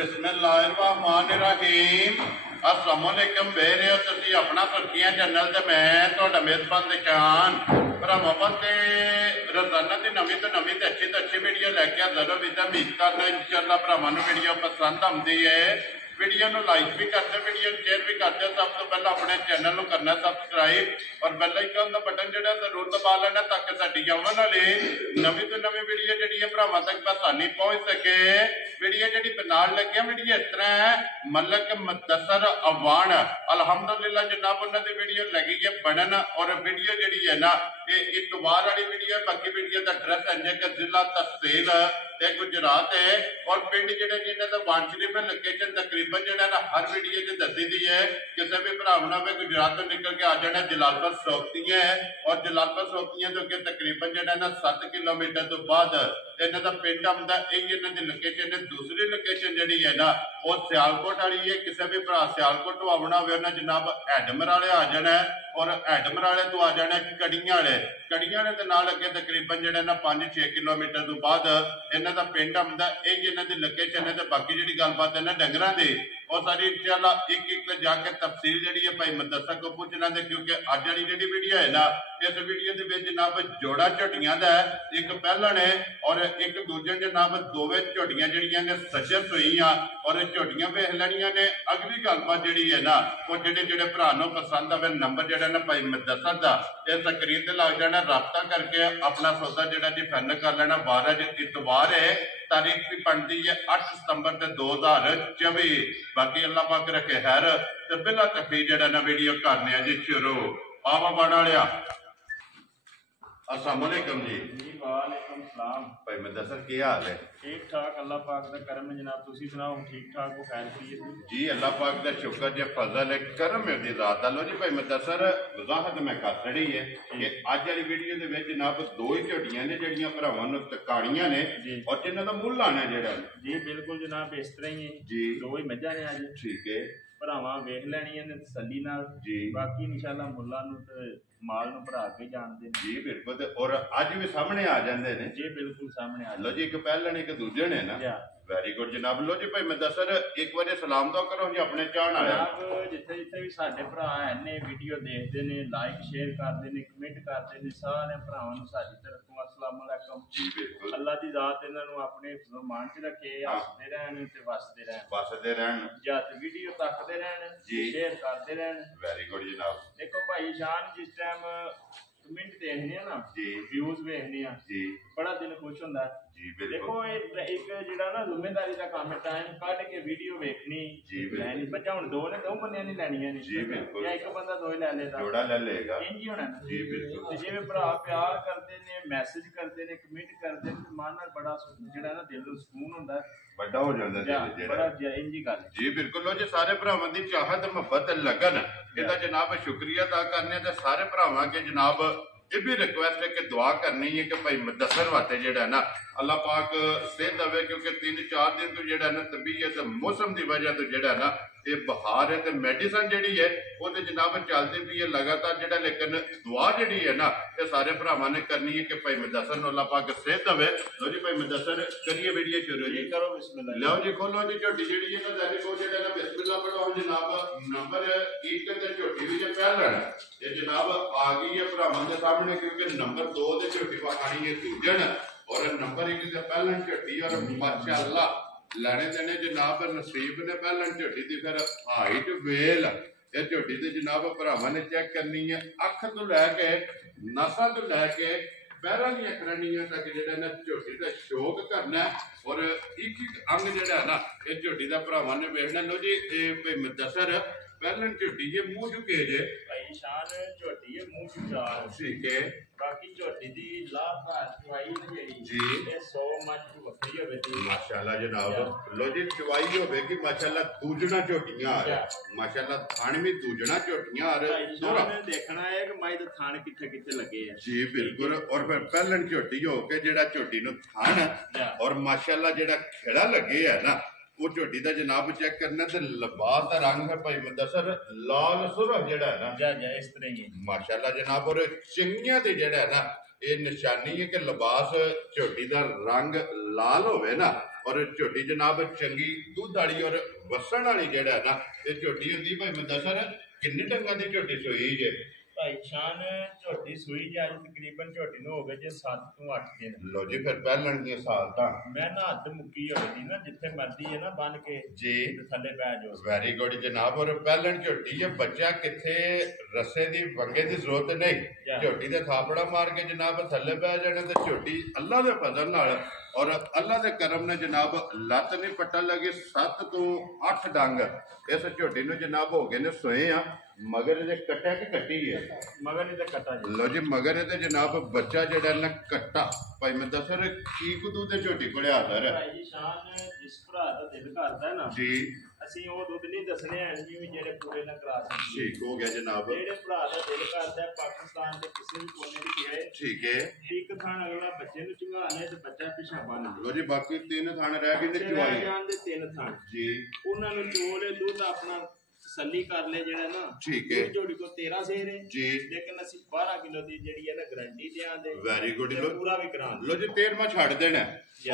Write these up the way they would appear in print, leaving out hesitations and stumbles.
बिस्मिल्लाहिर्रहमानिर्रहीम अस्सलामुअलैकुम बेरे हो तुसी अपना सुर्खियां चैनल ते मैं तुहाडा मेजबान निशान भरावां ते रोजाना की नवी तो अच्छी वीडियो लैके हाजिर हो। उम्मीद करदा इंशाअल्लाह भरावां नूं वीडियो पसंद आउंदी है। वीडियो नूं लाइक भी करते, वीडियो शेयर भी करते। सब तो पहले अपने चैनल को करना सबसक्राइब और बेल आइकन का बटन जो जरूर दबा लेना ताकि साडी आने वाली नवी तो नवी वीडियो जी भरावां तक आसानी पहुँच सके। वीडियो जी नाल लगे वीडियो इस तरह है, मलक मुदस्सर अवान अलहमदुलिल्लाह जनाब उन्होंने वीडियो लगी है बनन। और वीडियो जी है ना ये इतवार वाली वीडियो है। बाकी वीडियो का एड्रैस है कि जिला तहसील गुजरात है और पिंड जो जिन्होंने वान शरीफ लोकेशन तकरीबन जो ना हर वीडियो च दसी दी है। किसी भी भरा ने गुजरात तो निकल के आ जाना जलालपुर सोखतियां है और जलालपुर सोखतियां तो अगे तकरीबन जो ना 7 किलोमीटर तो बाद इन्हों का पिंड आंदा। यही इन्हों की लोकेशन है। दूसरी लोकेशन जी है ना वो सियालकोट वाली है। किसी भी भरा सियालकोट तो आना हो जनाब हैडमराले आ जाना है और हैडमराले तो आ जाना कड़ियां वाले के नाल अगे तकरीबन जो ना 5-6 किलोमीटर तो बाद इन्हों का पिंड आंदा। यही इन्हों की लोकेशन है। तो बाकी जी गलबात है ना डंगरां दी और सारी इंशाअल्लाह एक जाके तफसील जी है भाई मुदस्सर को पूछना दे। क्योंकि अज वाली जी वीडियो है ना इस वीडियो के जनाब जोड़ा झोटियां का है, एक पहलन है और एक दूजे जनाब दोवे झोटियां जड़ियां ने सजर हुई और झोटियां वेख लैनियां ने। अगली गलबात जी है ना वो जोड़े भरा पसंद आवे नंबर जो ना भाई मुदस्सर का इस स्क्रीन से लग जाना, रब्ता करके अपना सौदा जो जी फाइनल कर लेना। 12 इतवार है, तारीख भी बनती है 8 सितंबर 2024। बाकी अल्लाह पाक रखे खैर ते बिला तकलीफ जेड़ा ना वीडियो करने जी शुरू। आवा बना लिया। अस्सलाम वालेकुम जी। वालेकुम सलाम भाई मुदस्सर की हाल है? ठीक ठाक अल्लाह पाक दा करम है जनाब। तुसी सुनाओ ठीक ठाक हो? खैर खैरियत जी अल्लाह पाक दा शुक्र जे फजल है करम है दी जात लो जी। भाई मुदस्सर वजाहत मैं कर छड़ी है कि अज वाली वीडियो दे विच जनाब दो ही झोटियां ने जड़ियां भरावां नूं तकाणियां ने और जिन्हां दा मुੱਲ आना जेड़ा जी बिल्कुल जनाब इस तरह ही है जी। दो ही मझां ने अज ठीक है भरावां वेख लैणियां ने तसल्ली नाल जी। बाकी इंशाअल्लाह मुल्लां नूं ते माल नूं भरा के जानदे जी बिल्कुल। और अज भी सामने आ जांदे ने जी बिल्कुल सामने आ लो जी। एक पहलन एक दूजे ने ना वेरी गुड जनाब। लो जी भाई मुदस्सर एक बार सलाम तो करो जी अपने चाहण वाले जनाब। जिथे जिथे भी साडे भरा है ने वीडियो देखते ने लाइक शेयर करते ने कमेंट करते ने सारे भरावां नूं साडी तरफों अस्सलाम वालेकुम जी बिल्कुल। अल्लाह दी जात इन्हां नूं अपने मान च रखे, हसदे रहन ते वसदे रहन जद वीडियो तकदे रहन शेयर करते रहन। वेरी गुड जनाब। देखो भाई जान जिस टाइम कमेंट देखने ना जी व्यूज देखने जी बड़ा दिल खुश होंदा जी बिल्कुल। देखो एक जिहड़ा ना जिम्मेदारी का काम है टाइम कट के वीडियो देखनी जी लैनी। बच्चा हुण दो ने दो बंदियां नहीं लैनियां ने जी बिल्कुल। या एक बंदा दो ही ले लेता जोड़ा ले लेगा इंज ही होना जी बिल्कुल। ते जिवें भरा प्यार करते ने मैसेज करते ने कमेंट करते ने मन नाल बड़ा जिहड़ा ना दिल नूं सुकून होंदा बड़ा हो जाता है बड़ा इंज ही गल जी बिल्कुल। लो जी सारे भरावां दी चाहत मुहब्बत लगन इहदा जनाब शुक्रिया अदा करने ते सारे भरावां के जनाब ये भी रिक्वेस्ट है कि दुआ करनी है कि भाई मुदस्सर वास्ते जेड़ा ना अल्लाह पाक सेहत देवे। क्योंकि 3-4 दिन तो जेड़ा ना तबीयत मौसम की वजह तो जेड़ा ना ये बहार है तो मेडिसिन जी है वो तो जनाब चलती पी है लगातार जेड़ा। लेकिन दुआ जी है ना ये सारे भरावां ने करनी है कि भाई मुदस्सर अल्लाह पाक सेहत देवे। लो जी भाई मुदस्सर करिए वीडियो शुरू जी करो बिस्मिल्लाह। लो जी खोलो जी झोटी जी है ना दैनिक को जेड़ा ना बिस्मिल्लाह पढ़ो जनाब। नंबर 1 ते झोटी भी जो पहलन ये जनाब आ गई है भरावां के सामने। क्योंकि नंबर 2 ते झोटी आनी है दूजन और नंबर 1 ते पहलन झोटी और माशाअल्लाह लैने देने जनाब नसीब ने पहलन झोटी की फिर हाइट वेल ये झोटी की जनाब भरावां ने चेक करनी है। अख तो लैके नसा तो लैके पैरों दी करनियां तक जेड़ा ना झोटी का शौक करना और एक अंग जेड़ा ना ये झोटी का भरावां ने वेखना। लो जी भाई मुदस्सर पहलन झोटी जे मुंह झुके जे भाई शान झोटी है मुंह झुका ठीक है। बाकी झोटी दी लाभदार चवाई जेड़ी जी ये 100 मच तो वक्री होवे दी माशाल्लाह जनाब। लो जी चवाई होवेगी माशाल्लाह दूजना झोटियां माशाल्लाह थान भी दूजना झोटियां और देखना है कि माई दे थान किथे लगे हैं जी बिल्कुल। और फिर पहलन झोटी हो के जेड़ा झोटी नु थान और माशाल्लाह जेड़ा खेड़ा लगे है ना वो झोटी का जनाब चेक करना तो लिबास का रंग है भाई मुदस्सर लाल सुरख जेड़ा है ना इस तरह ही माशाल्लाह जनाब। और चिंगियां ते जेड़ा है ना ये निशानी है कि लिबास झोटी का रंग लाल होवे ना और झोटी जनाब चंगी दुध वाली और वसन वाली जेड़ा है ना ये झोटी होंदी भाई मैं दस किन्ने टंगा दी झोटी सोई जे भाई शान झोटी सूई जी अज तकरीबन झोटी हो गए जे 7 ਤੋਂ 8 दिन लो जी फिर पहलन दी साल ता मैं ना हद मुक्की होगी ना जिथे मर्जी है ना बन के जी थले बह जाओ वेरी गुड जनाब और पहलन झोटी है बच्चा किथे रस्से दी वंगे दी जरूरत नहीं झोटी दे थापड़ा मार के जनाब थले बह जाने ते झोटी अल्लाह दे फजल नाल और अल्लाह दे करम ने जनाब लत नहीं पट्टा लगे 7 ਤੋਂ 8 डंग इस झोटी नूं जनाब हो गए ने सोए आ मगर ये कट्टा कि कट्टी है मगर ये कट्टा लो जी मगर ये जनाब बच्चा जेड़ा ना कट्टा भाई मैं दस की कुदू दे झोटी कोले हाज़र है भाई जी शान जिस भरा दा दिल करदा है ना जी ਅਸੀਂ ਉਹ ਦੁੱਧ ਨਹੀਂ ਦੱਸਣੇ ਹਨ ਜੀ ਜਿਹੜੇ ਪੂਰੇ ਨਾ ਕਰਾ ਸਕਦੇ ਠੀਕ ਹੋ ਗਿਆ ਜਨਾਬ ਜਿਹੜੇ ਭਰਾ ਦਾ ਦਿਲ ਕਰਦਾ ਪਾਕਿਸਤਾਨ ਦੇ ਕਿਸੇ ਵੀ ਕੋਨੇ ਦੀ ਕਿਹੜੇ ਠੀਕ ਹੈ ਇੱਕ ਥਾਣ ਅਗਲਾ ਬੱਚੇ ਨੂੰ ਚੰਗਾ ਲੈ ਤੇ ਬੱਚਾ ਪਿਛਾ ਬੰਨ ਲੋ ਜੀ ਬਾਕੀ 3 ਥਾਣ ਰਹਿ ਗਏ ਨੇ ਚਵਾਈ ਜਾਂਦੇ 3 ਥਾਣ ਜੀ ਉਹਨਾਂ ਨੂੰ ਚੋਲੇ ਦੁੱਧ ਆਪਣਾ ਤਸੱਲੀ ਕਰ ਲੈ ਜਿਹੜਾ ਨਾ ਠੀਕ ਹੈ ਜੋੜੀ ਕੋ 13 ਸੇਰ ਹੈ ਜੀ ਲੇਕਿਨ ਅਸੀਂ 12 ਕਿਲੋ ਦੀ ਜਿਹੜੀ ਹੈ ਨਾ ਗਾਰੰਟੀ ਦੇਾਂਦੇ ਵੈਰੀ ਗੁੱਡ ਲੋ ਪੂਰਾ ਵੀ ਕਰਾਂ ਲੋ ਜੀ 13ਵਾਂ ਛੱਡ ਦੇਣਾ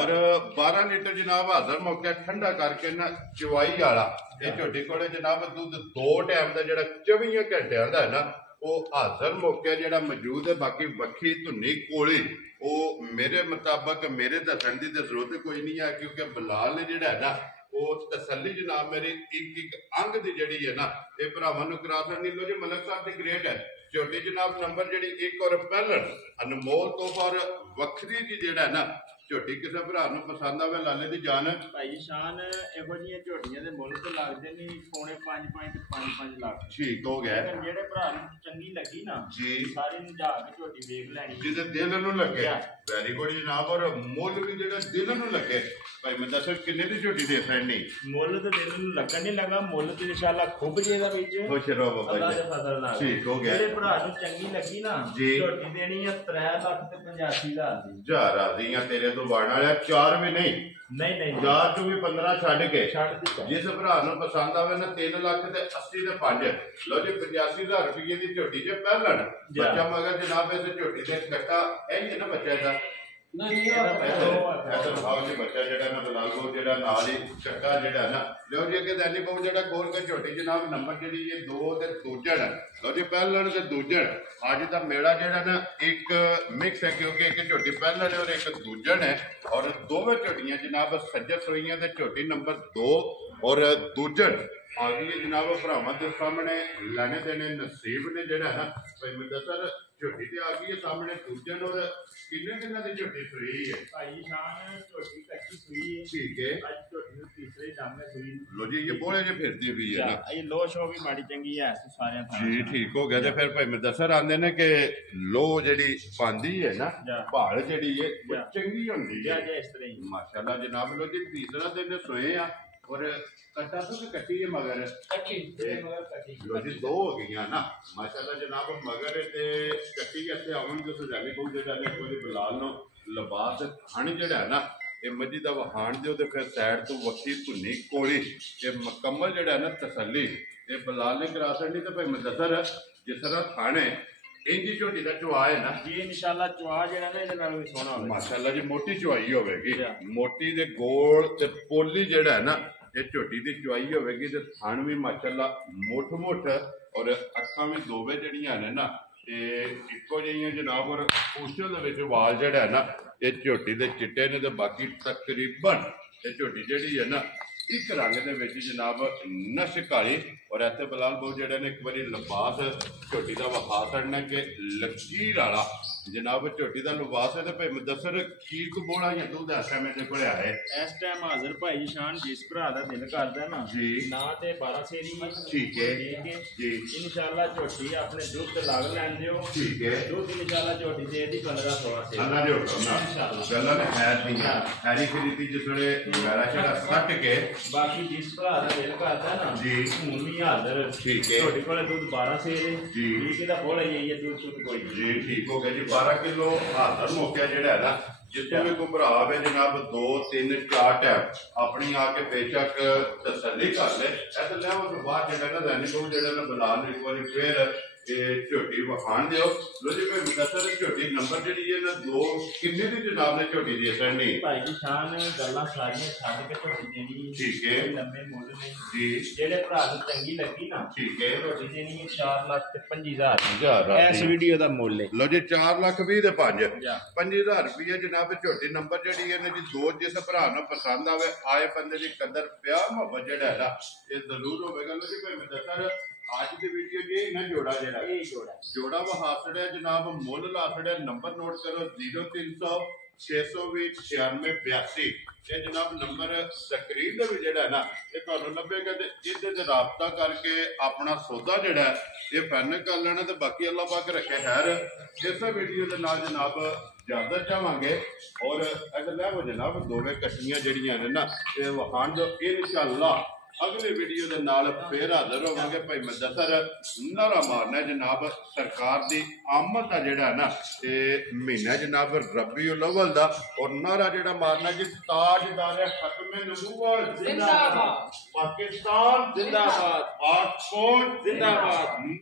और 12 लीटर जनाब हाजर मौके ठंडा करके ना चवाई वाला ये झोटी कोले जनाब दूध 2 टाइम का जो 24 घंटे का है ना वो हाजर मौके जो मौजूद है बाकी वक्खी धुनी कोली वो मेरे मुताबिक मेरे दसन की तो जरूरत कोई नहीं है क्योंकि बिलाल ने जोड़ा है ना वो तसली जनाब मेरी एक अंग की जी है ना ये भरावां नूं करा सकनी लो जी मलक साहब की ग्रेट है झोटी जनाब नंबर जी 1 और पहलन अनमोल तोहफा और वक्री जी जोड़ा है ना झोटी किसी भरा नूं पसंद आवे लाले दी जान भाई शान ਇਹੋ ਜਿਹੀਆਂ ਝੋਟੀਆਂ ਦੇ ਮੁੱਲ ਤੇ ਲੱਗਦੇ ਨਹੀਂ ਪੌਣੇ 5 ਤੇ 5 ਲੱਖ ਠੀਕ ਹੋ ਗਿਆ ਜਿਹੜੇ ਭਰਾ ਨੂੰ ਚੰਗੀ ਲੱਗੀ ਨਾ ਜੀ ਸਾਰੀ ਨੂੰ ਜਾ ਕੇ ਝੋਟੀ ਵੇਖ ਲੈਣੀ ਜਿਹਦੇ ਦਿਲ ਨੂੰ ਲੱਗੇ ਵੈਰੀ ਗੁੱਡ ਜਨਾਬ ਔਰ ਮੁੱਲ ਵੀ ਜਿਹੜਾ ਦਿਲ ਨੂੰ ਲੱਗੇ ਭਾਈ ਮੈਂ ਦੱਸ ਕਿੰਨੇ ਦੀ ਝੋਟੀ ਦੇ ਫਰੈਂਡੀ ਮੁੱਲ ਤੇ ਦਿਲ ਨੂੰ ਲੱਗਣ ਨਹੀਂ ਲੱਗਾ ਮੁੱਲ ਤੇ ਇਨਸ਼ਾਅੱਲਾ ਖੁੱਬ ਜੇਗਾ ਵਿੱਚ ਖੁਸ਼ ਰਹੋ ਬਾਬਾ ਅੱਲਾਹ ਦੇ ਫਜ਼ਲ ਨਾਲ ਠੀਕ ਹੋ ਗਿਆ ਜਿਹੜੇ ਭਰਾ ਨੂੰ ਚੰਗੀ ਲੱਗੀ ਨਾ ਝੋਟੀ ਦੇਣੀ ਆ 3 ਲੱਖ ਤੇ 85000 ਦੀ ਹਜ਼ਾਰ ਆਦੀਆਂ ਤੇਰੇ ਤੋਂ ਬਾਣ ਵਾਲਿਆ 4 ਵੀ ਨਹੀਂ ਯਾਰ ਤੂੰ ਵੀ 15 ਛੱਡ ਕੇ ਜਿਸ ਭਰਾ ਨੂੰ ਪਸੰਦ ਆਵੇ ਨਾ 3 ਲੱਖ ਤੇ 80 ਤੇ 5 ਲੋ ਜੀ 85000 ਰੁਪਏ ਦੀ ਝੋਟੀ ਜੇ ਪਹਿਲਣ ਬੱਚਾ ਮਗਰ ਜਨਾਬ ਇਸ ਝੋਟੀ ਦੇ ਕੱਟਾ ਇਹ ਹੀ ਨਾ ਬੱਚਾ ਦਾ नहीं ऐसा भाव जी बच्चा जेड़ा ना बिलागो जेड़ा नाल ही चक्का जेड़ा ना लो जी अगे दैनी बहु जेड़ा खोल के झोटी जनाब नंबर जेड़ी ये 2 ते दूजण लो जी पहलण ते दूजण अज दा मेड़ा जेड़ा ना एक मिक्स है क्योंकि एक झोटी पहलण है और एक दूजण है और दोवें झोटियां जनाब सज्जर सोईयां ते झोटी नंबर 2 और दूजण आ गई है जनाब भरावां दे सामने लेने देने नसीब ने जेड़ा है भाई मैं दसर झोटी ते आ गई है सामने दूजण और किन्ने दिनों की झोटी सुई है भाई शान झोटी कच्ची सुई है ठीक है आज झोटी में तीसरे दम में सुई लो जी ये बोले जो फिरती भी है ना ये लो शो भी माड़ी चंगी है सारे जी ठीक हो गया ते फिर भाई मैं दसर आंदे ने कि लो जेडी पांदी है ना भाल जेडी है वो चंगी होंदी है इस तरह ही माशाल्लाह जनाब लो जी तीसरा दिन सोए आ और कट्टा तो कि कट्टी है मगर कट्टी लो जी 2 हो गई ना माशाल्लाह जनाब मगर ते कट्टी इत्थे आवन जो सुजानी बहुत जेड़ा ने कोई बिलाल नो लिबास खाने जेड़ा है ना ये मजी दा वहाण दियो ते फिर साइड तो वक्की धुनी कोली ये मुकम्मल जेड़ा है ना तसल्ली ये बिलाल ने करा सकनी ते भाई मुदस्सर जिस तरह खाने इंजी झोटी दा चवा है ना जी इंशाल्लाह चवा जेड़ा ना इहदे नाल भी सोहना होवे माशाल्लाह जी मोटी चवाई होवेगी मोटी दे गोल ते पोली जेड़ा है ना ये झोटी की चवाई होगी तो थन भी माशाल्लाह मुठ मुठ और अखां भी दोवे जड़ियां ने ना ये इको जिहियां जनाब और पूछल दे वाल जड़ा है ना ये झोटी के चिट्टे ने तो बाकी तकरीबन ये झोटी जड़ी है ना एक रंग दे जनाब नश काली और इतने बिलाल बहुत जड़े ने एक बार लिबास झोटी का विखा छड़ना कि लकीर वाला जनाब झोटी का लिबास है तो भाई मुदस्सर की बोला या दूध ऐसा मेरे को आए इस टाइम हाजिर भाई शान जिस भरा का दिल करदा ना जी ना ते 12 सेरी ठीक है जी इंशाल्लाह झोटी अपने दूध लग लैन दियो ठीक है दूध इंशाल्लाह झोटी दे दी 15 16 सेरी अल्लाह दे हुक्म ना इंशाल्लाह गल्ला ने खैर नहीं है हैरी खरीदी जिसने मेरा छड़ा सट के बाकी जिस भरा का दिल करदा ना जी हुन भी हाजिर ठीक है झोटी कोले दूध 12 सेरी जी ठीक दा बोल ये दूध शुद्ध कोई जी ठीक हो गया जी 12 किलो हाजिर मौका जेड़ा है ना जितों भी कोई भरा है जनाब 2 3 4 टाइम अपनी आके बेशक तसल्ली कर ले ऐसे लिया उस बाद जेड़ा ना लैनी को जेड़ा ना बिलाल एक बार फिर ਝੋਟੀ ਵਖਾਣ ਦਿਓ। ਲੋ ਜੀ ਭਾਈ ਮੁਦੱਸਰ ਝੋਟੀ ਨੰਬਰ ਜਿਹੜੀ ਹੈ ਨਾ 2 ਕਿੰਨੇ ਦੀ ਜਨਾਬ ਨੇ ਝੋਟੀ ਦੀ ਅਸਰਨੀ ਭਾਈ ਜੀ ਸ਼ਾਨ ਗੱਲਾਂ ਸਾਰੀਆਂ ਛੱਡ ਕੇ ਝੋਟੀ ਦੇਣੀ ਠੀਕ ਹੈ ਲੰਮੇ ਮੁੱਲ ਨੇ ਜੀ ਜਿਹੜੇ ਭਰਾ ਨੂੰ ਚੰਗੀ ਲੱਗੀ ਨਾ ਠੀਕ ਹੈ ਝੋਟੀ ਦੇਣੀ ਹੈ 4,25,000 ਇਸ ਵੀਡੀਓ ਦਾ ਮੁੱਲ ਹੈ। ਲੋ ਜੀ 4,20,000 ਦੇ 5,000 ਰੁਪਏ ਜਨਾਬ ਝੋਟੀ ਨੰਬਰ ਜਿਹੜੀ ਹੈ ਜੀ 2 ਜਿਸ ਭਰਾ ਨੂੰ ਪਸੰਦ ਆਵੇ ਆਏ ਬੰਦੇ ਦੀ ਕਦਰ ਪਿਆਰ ਮੁਹੱਬਤ ਜਿਹੜਾ ਹੈ ਨਾ ਇਹ ਜ਼ਰੂਰ ਹੋਵੇਗਾ। ਲੋ ਜੀ ਭਾਈ ਮੁਦੱਸਰ ਅੱਜ ਦੀ ਵੀਡੀਓ ਜੇ ਨਾ ਜੋੜਾ ਜਿਹੜਾ ਇਹ ਜੋੜਾ ਵਹਾਸੜਿਆ ਜਨਾਬ ਮੁੱਲ ਲਾਸੜਿਆ ਨੰਬਰ ਨੋਟ ਕਰੋ 0300 620 9682 ਇਹ ਜਨਾਬ ਨੰਬਰ ਸਕਰੀਨ ਦੇ ਵੀ ਜਿਹੜਾ ਨਾ ਇਹ ਤੁਹਾਨੂੰ ਲੱਭੇਗਾ ਤੇ ਇਹਦੇ ਤੇ ਰਾਬਤਾ ਕਰਕੇ ਆਪਣਾ ਸੌਦਾ ਜਿਹੜਾ ਇਹ ਫਾਈਨਲ ਕਰ ਲੈਣਾ ਤੇ ਬਾਕੀ ਅੱਲਾਹ ਪਾਕ ਰੱਖੇ ਖੈਰ ਇਸੇ ਵੀਡੀਓ ਦੇ ਨਾਲ ਜਨਾਬ ਜ਼ਿਆਦਾ ਚਾਹਾਂਗੇ ਔਰ ਅਗਰ ਲੈ ਜਨਾਬ ਦੋਵੇਂ ਕੱਟੀਆਂ ਜਿਹੜੀਆਂ ਨੇ ਨਾ ਇਹ ਵਹਾਨ ਜੋ ਇਨਸ਼ਾਅੱਲਾ ਅਗਲੇ ਵੀਡੀਓ ਦੇ ਨਾਲ ਫੇਰ ਹਾਜ਼ਰ ਹੋਵਾਂਗੇ। ਭਾਈ ਮੁਦੱਸਰ ਨਾਰਾ ਮਾਰਨਾ ਜਨਾਬ ਸਰਕਾਰ ਦੀ ਆਮਦ ਦਾ ਜਿਹੜਾ ਨਾ ਇਹ ਮਹੀਨਾ ਜਨਾਬ ਰਬੀਉਲ ਅਵਲ ਦਾ ਔਰ ਨਾਰਾ ਜਿਹੜਾ ਮਾਰਨਾ ਜੀ ਤਾਜਦਾਰ ਖਤਮੇ ਨਬੂਵਤ ਜ਼ਿੰਦਾਬਾਦ ਪਾਕਿਸਤਾਨ ਜ਼ਿੰਦਾਬਾਦ ਪਾਕ ਫੌਜ ਜ਼ਿੰਦਾਬਾਦ।